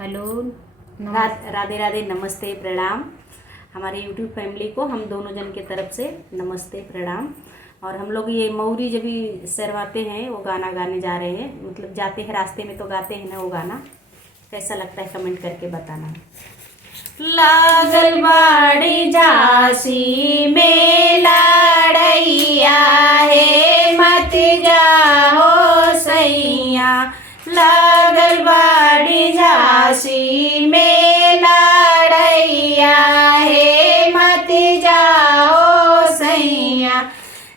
Hello. Radhe Radhe, नमस्ते, प्रणाम। हमारे यूट्यूब फैमिली को हम दोनों जन के तरफ से नमस्ते, प्रणाम। और हम लोग ये मौरी जब भी सरवाते हैं वो गाना गाने जा रहे हैं, मतलब जाते हैं रास्ते में तो गाते हैं ना वो गाना। कैसा लगता है कमेंट करके बताना। लागल बाड़ी झांसी में लड़ैया है, मत जाओ सैया। लागल बाड़ी झांसी में लड़ैया है, मत जाओ सैया।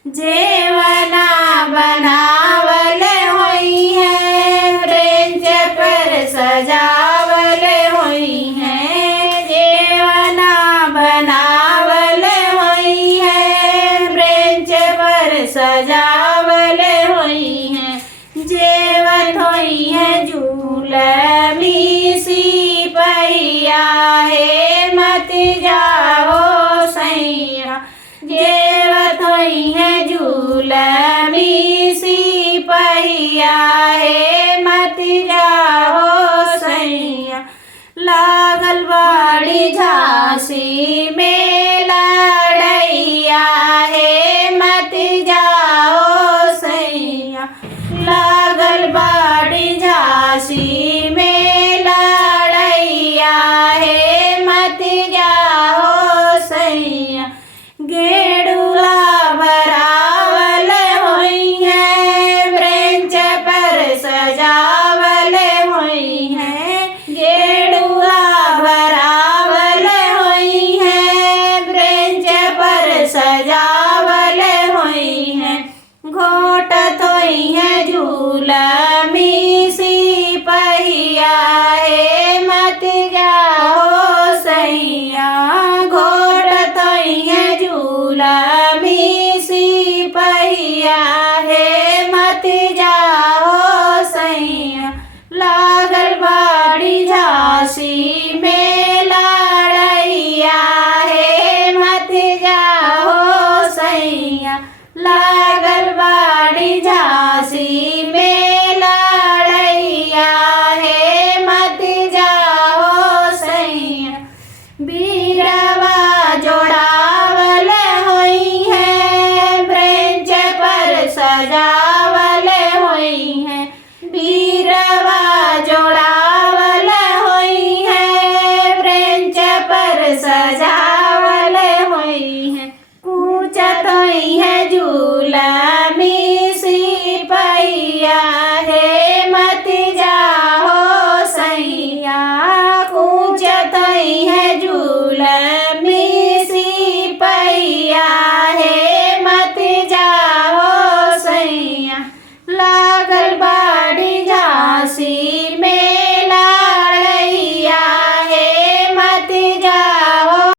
जेवना बनावल होई है, ब्रेंच पर सजावल होई है। जेवना बनावल होई है, ब्रेंच पर सजावल होई है। जेवत होई है झूलमी सी पहिया है, मत जाओ सैया। जेवत होई है झूलमी सी पहिया है, मत जाओ सैया। लागल बाड़ी झांसी में लड़ैया है, मत जाओ सैया। लागल बाड़ी झांसी में लड़ैया है, मत जाओ सैया। गेड़ुला भरावल होई है, ब्रेंच पर सजावल होई है। गेड़ुला भरावल होई है, ब्रेंच पर सजावल होई है। घोटत होई है झूलमी सी पहिया है, मत जाओ सैया। घोटत होई है झूलमी सी पहिया है, मत जाओ सैया। लागल बाड़ी झांसी में लड़ैया है, मत जाओ सैया। लागल बाड़ी झांसी में लड़ैया है, मत जाओ सैया। बीरवा जोड़ावल होई है, ब्रेंच पर सजावल होई है। बीरवा जोड़ावल होई है, ब्रेंच पर सजावल होई है। कूचत होई है झूलमी सी पहिया है, मत जाओ सैया। कूचत होई है झूलमी